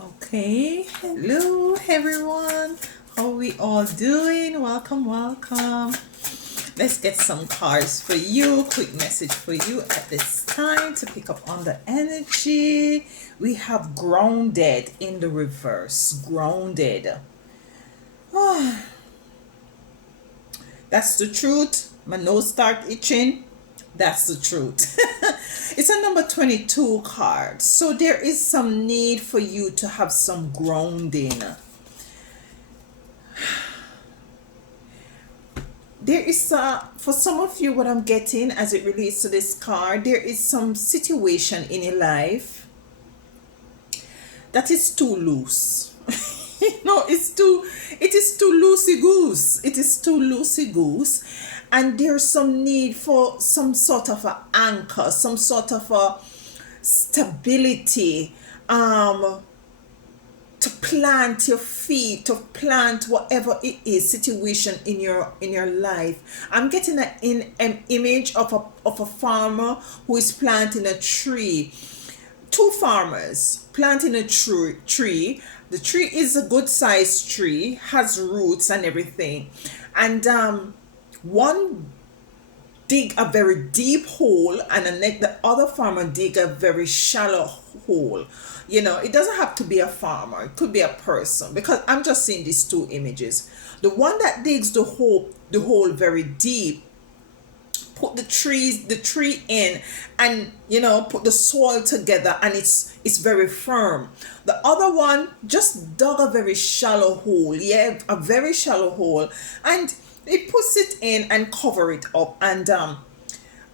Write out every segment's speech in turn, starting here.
Okay, hello everyone. How we all doing? Welcome, welcome. Let's get some cards for you. Quick message for you at this time to pick up on the energy. We have grounded in the reverse. Grounded. That's the truth. My nose start itching. That's the truth. It's a number 22 card. So there is some need for you to have some grounding. There is for some of you, what I'm getting as it relates to this card, there is some situation in your life that is too loose. It is too loosey goose. It is too loosey goose. And there's some need for some sort of an anchor, some sort of a stability, to plant your feet, to plant whatever it is situation in your life. I'm getting an image of a farmer who is planting a tree. Two farmers planting a tree. The tree is a good sized tree, has roots and everything, and one dig a very deep hole, and the other farmer dig a very shallow hole. It doesn't have to be a farmer, it could be a person, because I'm just seeing these two images. The one that digs the hole very deep, put the tree in, and put the soil together, and it's very firm. The other one just dug a very shallow hole, yeah, a very shallow hole, and it puts it in and cover it up. And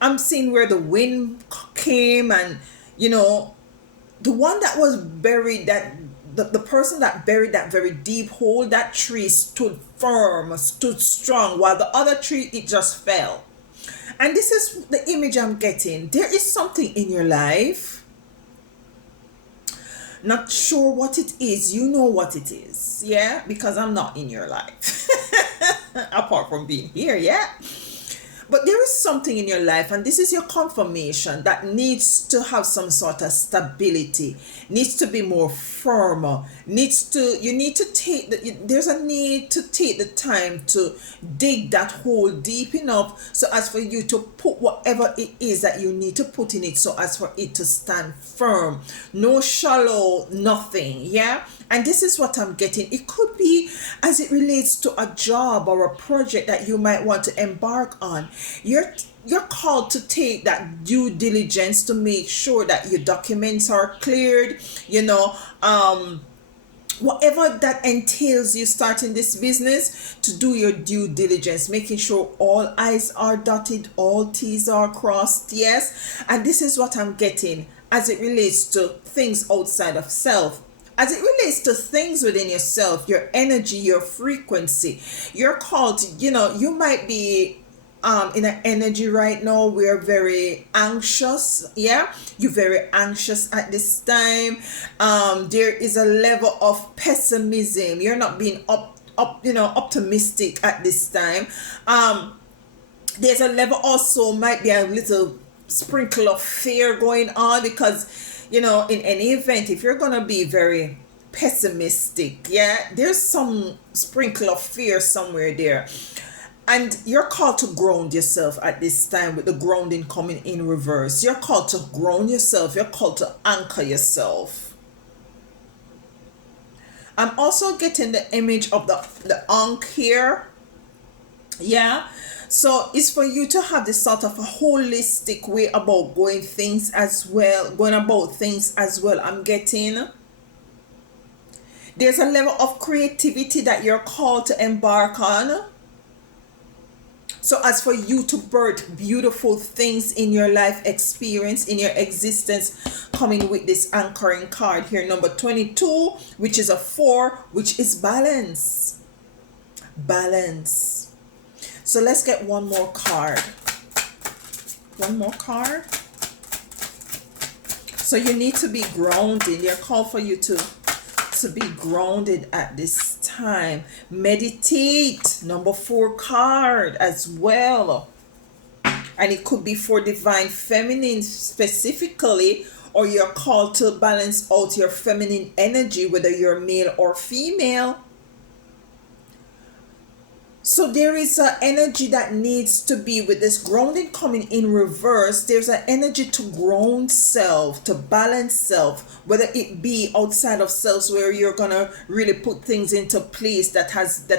I'm seeing where the wind came, and the one that was buried, that the person that buried that very deep hole, that tree stood firm, stood strong, while the other tree, it just fell. And this is the image I'm getting. There is something in your life, not sure what it is. You know what it is, yeah, because I'm not in your life. Apart from being here, yeah. But there is something in your life, and this is your confirmation, that needs to have some sort of stability, needs to be more firm, you need to there's a need to take the time to dig that hole deep enough, so as for you to put whatever it is that you need to put in it, so as for it to stand firm. No shallow, nothing, yeah. And this is what I'm getting. It could be as it relates to a job or a project that you might want to embark on. You're called to take that due diligence to make sure that your documents are cleared, whatever that entails you starting this business, to do your due diligence, making sure all I's are dotted, all T's are crossed, yes. And this is what I'm getting as it relates to things outside of self. As it relates to things within yourself, your energy, your frequency, you're called to, you might be in an energy right now, we're very anxious, yeah. You're very anxious at this time. There is a level of pessimism. You're not being optimistic at this time. There's a level also, might be a little sprinkle of fear going on, because in any event, if you're gonna be very pessimistic, yeah, there's some sprinkle of fear somewhere there. And you're called to ground yourself at this time, with the grounding coming in reverse. You're called to ground yourself. You're called to anchor yourself. I'm also getting the image of the ankh here. Yeah. So it's for you to have this sort of a holistic way about going about things as well. I'm getting there's a level of creativity that you're called to embark on, so as for you to birth beautiful things in your life experience, in your existence, coming with this anchoring card here, number 22, which is a 4, which is balance. Balance. So let's get one more card. One more card. So you need to be grounded. They're called for you to be grounded at this time. Meditate. Number 4 card as well. And it could be for divine feminine specifically, or you're called to balance out your feminine energy, whether you're male or female. So there is an energy that needs to be with this grounding coming in reverse. There's an energy to ground self, to balance self, whether it be outside of self where you're gonna really put things into place that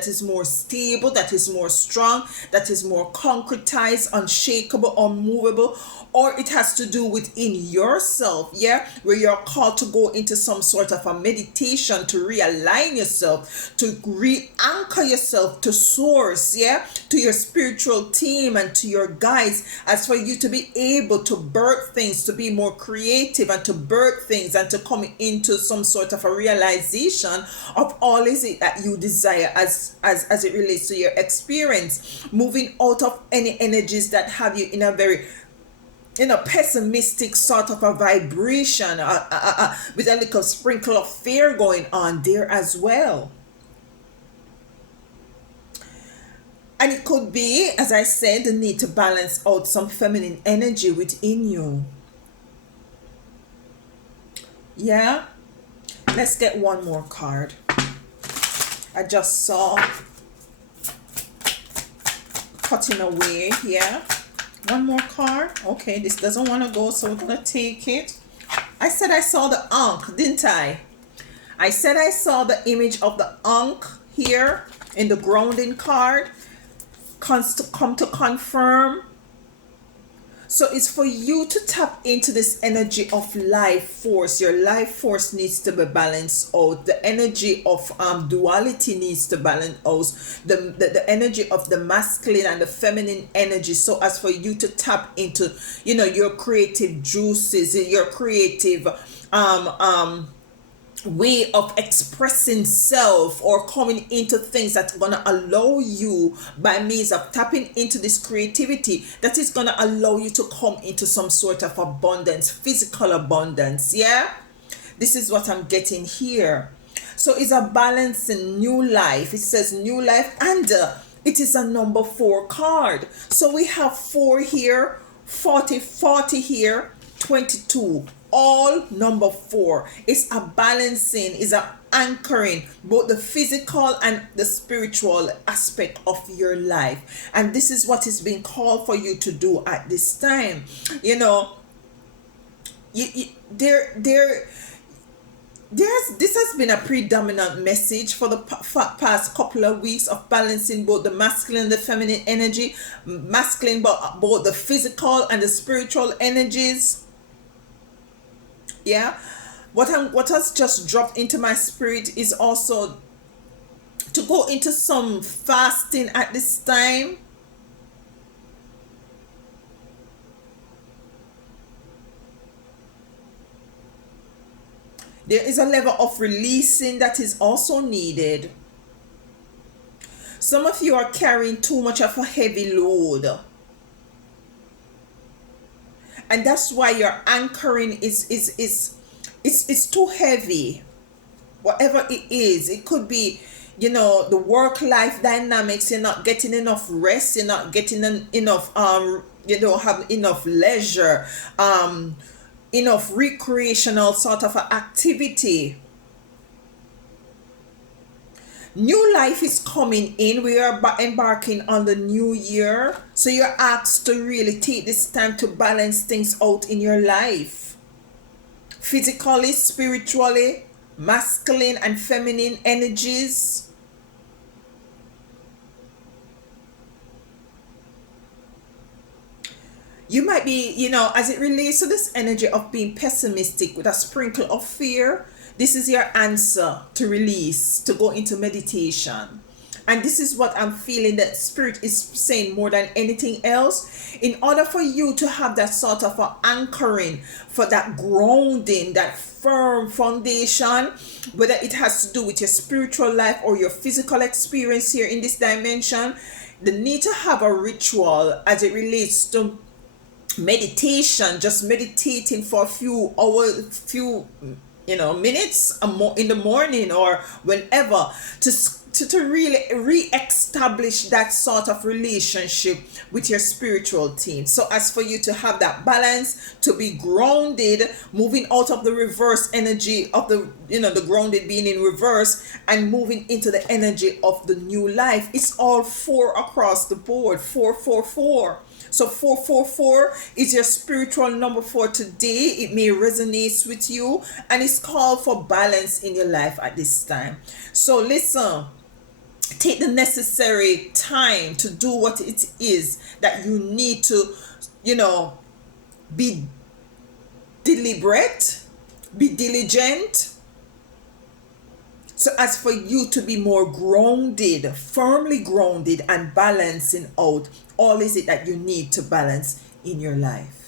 is more stable, that is more strong, that is more concretized, unshakable, unmovable, or it has to do within yourself, yeah, where you're called to go into some sort of a meditation to realign yourself, to re-anchor yourself to source, yeah, to your spiritual team and to your guides, as for you to be able to birth things, to be more creative and to birth things and to come into some sort of a realization of all is it that you desire as it relates to your experience, moving out of any energies that have you in a very pessimistic sort of a vibration, with a little sprinkle of fear going on there as well. And it could be, as I said, the need to balance out some feminine energy within you. Yeah? Let's get one more card. I just saw cutting away here. One more card. Okay, this doesn't want to go, so we're going to take it. I said I saw the Ankh, didn't I? I said I saw the image of the Ankh here in the grounding card. Come to confirm. So it's for you to tap into this energy of life force. Your life force needs to be balanced out. The energy of duality needs to balance out. The energy of the masculine and the feminine energy. So as for you to tap into, your creative juices, your creative way of expressing self, or coming into things that are going to allow you, by means of tapping into this creativity, that is going to allow you to come into some sort of abundance, physical abundance. Yeah, this is what I'm getting here. So it's a balancing new life. It says new life, and it is a number 4 card. So we have 4 here, 40 here, 22, all number 4. It's a balancing, is a anchoring both the physical and the spiritual aspect of your life. And this is what is being called for you to do at this time. This has been a predominant message for the past couple of weeks, of balancing both the masculine and the feminine energy, masculine but both the physical and the spiritual energies. Yeah, what has just dropped into my spirit is also to go into some fasting at this time. There is a level of releasing that is also needed. Some of you are carrying too much of a heavy load, and that's why your anchoring is too heavy. Whatever it is, it could be, the work-life dynamics. You're not getting enough rest. You're not getting enough. You don't have enough leisure. Enough recreational sort of activity. New life is coming in. We are embarking on the new year. So you're asked to really take this time to balance things out in your life. Physically, spiritually, masculine and feminine energies. You might be, as it relates to this energy of being pessimistic with a sprinkle of fear, this is your answer to release, to go into meditation. And this is what I'm feeling that Spirit is saying more than anything else. In order for you to have that sort of anchoring, for that grounding, that firm foundation, whether it has to do with your spiritual life or your physical experience here in this dimension, the need to have a ritual as it relates to meditation, just meditating for a few hours, minutes in the morning or whenever, to to really re-establish that sort of relationship with your spiritual team. So as for you to have that balance, to be grounded, moving out of the reverse energy of the, the grounded being in reverse, and moving into the energy of the new life. It's all four across the board. 444. So 444 is your spiritual number for today. It may resonate with you, and it's called for balance in your life at this time. So listen, take the necessary time to do what it is that you need to, be deliberate, be diligent. So as for you to be more grounded, firmly grounded, and balancing out all is it that you need to balance in your life.